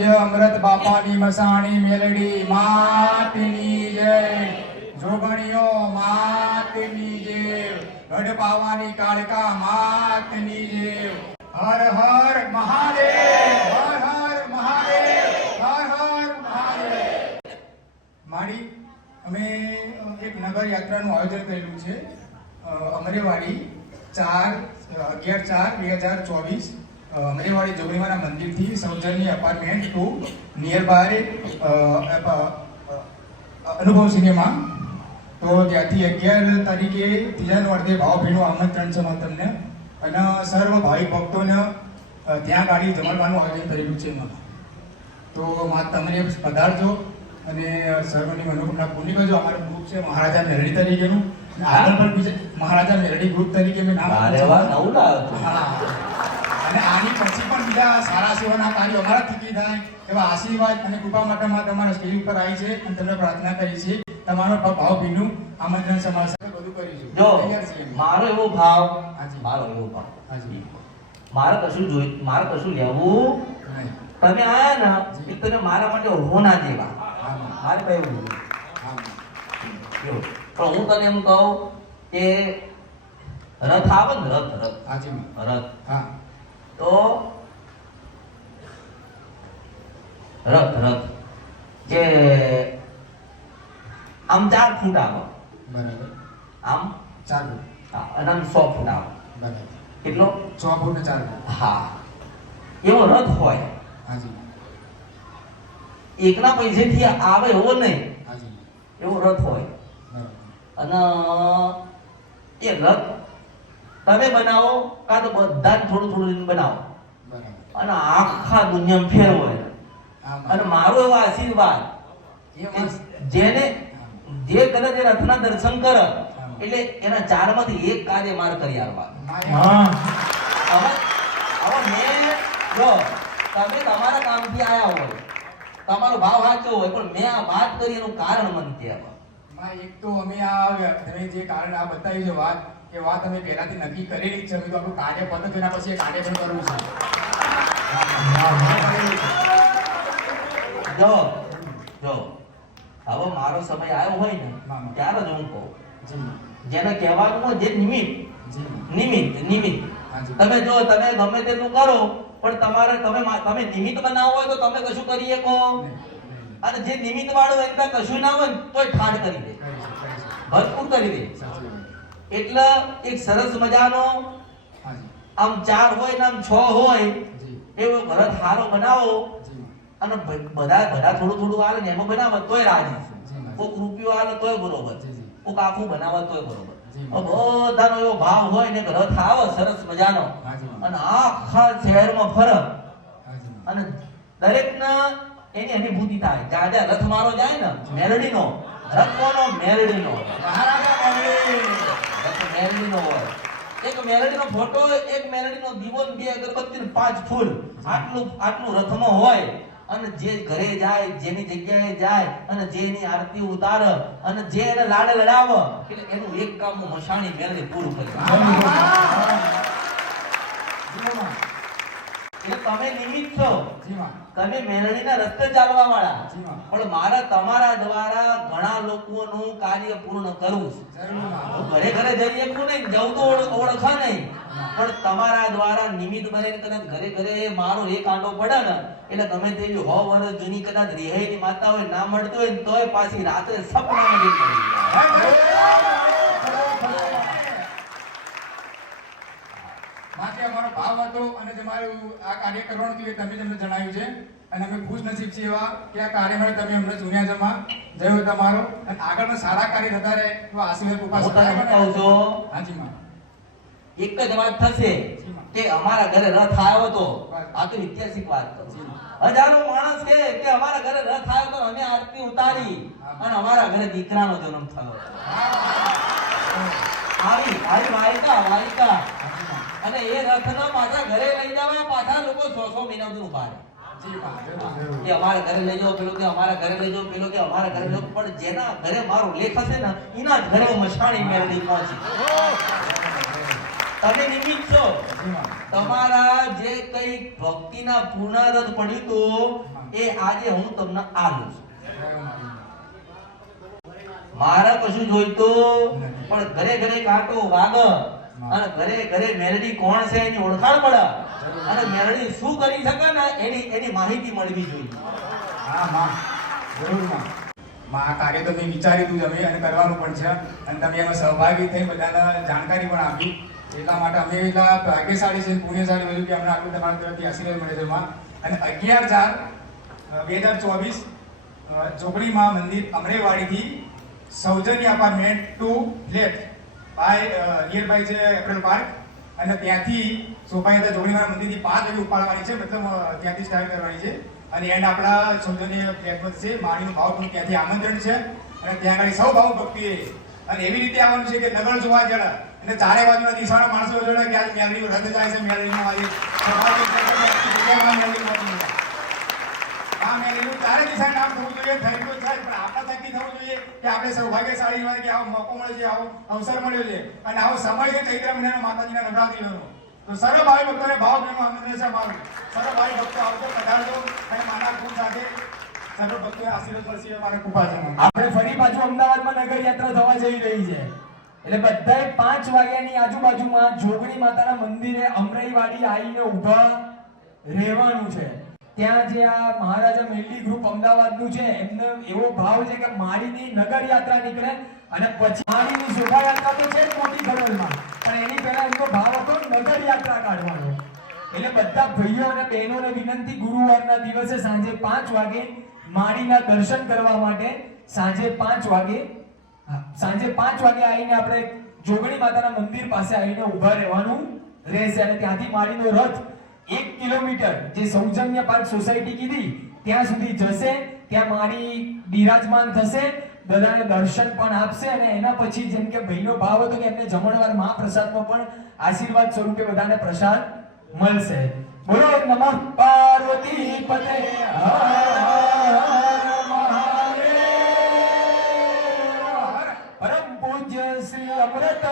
પૂજ્ય અમૃત બાપાની મસાણી મેલડી માતની જય. જોગણીઓ માતની જય. ગઢ પાવાની કાળકા માતની જય. હર હર મહાદેવ, હર હર મહાદેવ, હર હર મહાદેવ. મારી અમે એક નગર યાત્રાનું આયોજન કરેલું છે. અમરેવાડી 4/11/2024 અમરેવાડી જોગણીમાના મંદિરથી સૌજન્ય અપાર્ટમેન્ટ 2 નિયર બાય અનુભવ સિનેમા. તો ત્યાંથી 11 તારીખે ત્રીજાનું અર્ધે ભાવભીનું આમંત્રણ છે તમને, અને સર્વ ભાવિક ભક્તોને ત્યાં ગાડી જમાડવાનું આયોજન કરેલું છે. તો તમને પધારજો અને સર્વની મનોકામના પૂરી કરજો. અમારું ગ્રુપ છે મહારાજા મેલડી તરીકેનું, આગળ પણ બીજા મહારાજા મેલડી ગ્રુપ તરીકે મેં નામ આપ્યું છે. અને આની પછી પણ બીજા સારા સેવાના કાર્યો અમારા થકી થાય એવા આશીર્વાદ અને કૃપા માટે તમારા સ્ટેજ ઉપર આવી છે અને તમને પ્રાર્થના કરી છે. તમારો ભાવભીનું આમંત્રણ સમાજ બધું કરીશું. જો મારો એવો ભાવ, હાજી મારો એવો ભાવ, હાજી મારે કશું લેવું નહીં. તમે આયા ને એ તમે મારા માટે હોના જેવા. મારે કઈ એવું જો પણ હું તને એમ કહું કે રથ આવે ને રથ હાજી રથ હા તો રથ કે આમ 4 ફૂટ આવે, બરાબર. આમ 4 ફૂટ અને આમ 100 ફૂટ આવે. બરાબર. કેટલો? 6 ફૂટ ને 4 ફૂટ. હા, એવો રથ હોય. હાજી એકના પૈસેથી આવે એવો નહીં, હાજી એવો રથ હોય. બરાબર. અને એ રથ તમે બનાવો કાં તો બધા થોડું થોડું બનાવો બરાબર. અને આખા દુનિયામાં ફેરવો. અને મારો એવો આશીર્વાદ કે જેને જે કદાચ એ રથના દર્શન કરે એટલે એના 4 માંથી એક કાર્ય મારે કરી આવવા. હવે મેં જો તમે તમારા કામથી આયા હોય, તમારો ભાવ સાચો હોય, પણ મેં આ વાત કરી એનું કારણ મને કહેવા. એક તો અમે તમે જે કારણ આ બતાવી છે વાત, એ વાત અમે પહેલાથી નક્કી કરેલી જ છે. અમે તો આપણું કાર્ય પતે તો એના પછી એ કાર્ય પણ કરવું છે. જો હવે મારો સમય આવ્યો હોય ને ત્યારે જ હું કહું, જેને કહેવાનું હોય જે નિમિત્ત તમે જો તમે ગમે તેટલું કરો પણ તમે નિમિત્ત બનાવો હોય તો તમે કશું કરી શકો, અને જે નિમિત્ત વાળું એમ કશું ના હોય તોય ઠાડ કરી દે, ભરપૂર કરી દે. એટલે એક સરસ મજાનો આમ 4 હોય ને આમ 6 હોય એવો રથ હારો બનાવો. અને બધા થોડું આલે ને એમાં બનાવે તોય રાજી, કોક રૂપિયો આલે તોય બરોબર, કોક આખું બનાવે તોય બરોબર. બધાનો એવો ભાવ હોય ને રથ આવે સરસ મજાનો અને આખા શહેરમાં ફરે અને દરેકના એની અનુભૂતિ થાય. જ્યાં રથ મારો જાય ને મેલડીનો રથ, કોનો? મેલડીનો. મેલડીનો હોય. એક મેલડીનો ફોટો, એક મેલડીનો દીવો, 2 અગરબત્તી, 5 ફૂલ, આટલું રથમાં હોય. અને જે ઘરે જાય, જેની જગ્યાએ જાય અને જે એની આરતી ઉતારે અને જે એને લાડે લડાવે એટલે એનું એક કામ મશાણી મેલડી પૂરું કરે. એટલે તમે નિમિત્ત છો, તમે મેલડીના રસ્તે ચાલવા વાળા, પણ મારા તમારા દ્વારા ઘણા લોકોનું કાર્ય પૂર્ણ કરવું છે. ઘરે જઈએ કોણ નહીં જવું તો ઓળખા નહીં, પણ તમારા દ્વારા નિમિત્ત બને કદાચ ઘરે મારો એક આંટો પડે ને એટલે ગમે તેવી 100 વર્ષ જૂની કદાચ રિહાઈની માતા હોય ના મળતો હોય તોય પાછી રાત્રે સપનામાં મળી. માટે અમારો ભાવ હતો અને તમારું આ કાર્ય કરવાનું હતું એ તમે તમને જણાવ્યું છે અને અમે ખુશ નસીબ છીએ એવા કે આ કાર્ય માટે તમે અમને ચૂન્યા જમા. જય હો તમારો અને આગળના સારા કાર્ય થતા રહે તો આશીર્વાદ કૃપા. હું તને કહું છું, હાજી માં એક જ વાત થશે કે અમારા ઘરે રથ આવ્યો હતો. આ તો ઐતિહાસિક વાત છે. હજારો માણસ કે અમારા ઘરે રથ આવ્યો તો અમે આરતી ઉતારી અને અમારા ઘરે દીકરાનો જન્મ થયો. આવી વાયકા અને એ રથનો પાછા ઘરે લઈ જવા પાછા લોકો 100 મહિના સુધી ઉભા રહે કે અમારા ઘરે લઈ જાઓ, પેલો કે અમારા ઘરે લઈ જાઓ, પેલો કે અમારા ઘરે લઈ જાઓ. પણ જેના ઘરે મારો લેખ હશે ને એના જ ઘરે મશાણી મેળવી પહોંચી. તમે નિમિત્ત છો. તમારા જે કઈ ભક્તિના પૂર્ણારત પડ્યું તો એ આજે હું તમને આલું છું. મારે કશું જોઈતું પણ ઘરે ઘરે કાંટો વાગ અને ઘરે ઘરે મેલડી કોણ છે એની ઓળખાણ પડે અને મેલડી શું કરી શકે ને એની માહિતી મળવી જોઈએ. હા માં, જરૂર માં. માં આ કાર્ય તો મેં વિચાર્યું હતું અમે અને કરવાનું પણ છે અને તમે એમાં સહભાગી થઈ બધાને જાણકારી પણ આપી. એટલા માટે અમે એટલા ભાગ્યશાળી છે, પુણ્યશાળી બન્યું કે અમને આટલું તમારા તરફથી આશીર્વાદ મળે છે માં. અને 11/4/2024 જોગણીમાં મંદિર અમરેવાડીથી સૌજન્ય અપાર્ટમેન્ટ 2 ફ્લેટ નિયર બાય છે એપ્રિલ પાર્ક અને ત્યાંથી શોભાયાત્રા જોગણીમાં મંદિરથી 5 વાગે ઉપાડવાની છે, મતલબ ત્યાંથી સ્ટાર્ટ કરવાની છે અને એન્ડ આપણા સૌજન્ય ફ્લેટમાં છે. માણીનું ભાવનું ત્યાંથી આમંત્રણ છે અને ત્યાં આગળ સૌ ભાવ ભક્તિએ અને એવી રીતે આવવાનું છે કે નગર જોવા જડે અને ચારે બાજુના દિશાના માણસો જોડે કે આજ મેલડી રથ જાય છે, મેલડીમાં આજે આ મેલડીનું ચારે દિશાએ નામ થવું જોઈએ, થઈ તો થાય પણ આપણા થકી થવું જોઈએ કે આપણે સૌભાગ્યશાળી હોય કે આવો મોકો મળે છે, આવો અવસર મળ્યો છે અને આવો સમય છે ચૈત્ર મહિનાનો માતાજીના નવરાત્રિનો. તો સર્વ ભાઈ ભક્તોને ભાવભીનું આમંત્રણ છે અમારું. સર્વ ભાઈ ભક્તો આવજો, પધારજો અને માના કુળ સાથે સર્વ ભક્તોએ આશીર્વાદ કરશે અમારા કૃપા છે. આપણે ફરી પાછું અમદાવાદમાં નગર યાત્રા થવા જઈ રહી છે એટલે બધાએ 5 વાગ્યાની આજુબાજુમાં જોગણી માતાના મંદિરે અમરાઈવાડી આવીને ઊભા રહેવાનું છે. ત્યાં જે આ મહારાજા મેલડી ગ્રુપ અમદાવાદનું છે એમને એવો ભાવ છે કે માળીની નગર યાત્રા નીકળે અને પછી માળીની શોભાયાત્રા તો છે જ મોટી ખડોલમાં, પણ એની પહેલા એમનો ભાવ હતો નગર યાત્રા કાઢવાનો. એટલે બધા ભાઈઓ અને બહેનોને વિનંતી, ગુરુવારના દિવસે સાંજે 5 વાગે માળીના દર્શન કરવા માટે સાંજે 5 વાગે આવીને આપણે જોગણી માતાના મંદિર પાસે આવીને ઊભા રહેવાનું રહેશે અને ત્યાંથી માળીનો રથ 1 કિલોમીટર જે સૌજન્ય પાર્ક સોસાયટી કીધી ત્યાં સુધી જશે. ત્યાં માળી બિરાજમાન થશે, બધાને દર્શન પણ આપશે અને એના પછી જેમ કે ભાઈનો ભાવ હતો કે એમને જમણવાર મહાપ્રસાદનો પણ આશીર્વાદ સ્વરૂપે બધાને પ્રસાદ મળશે. બોલો નમઃ પાર્વતી પતે હર હર મહાદેવ. પરમ પૂજ્ય શ્રી અમૃત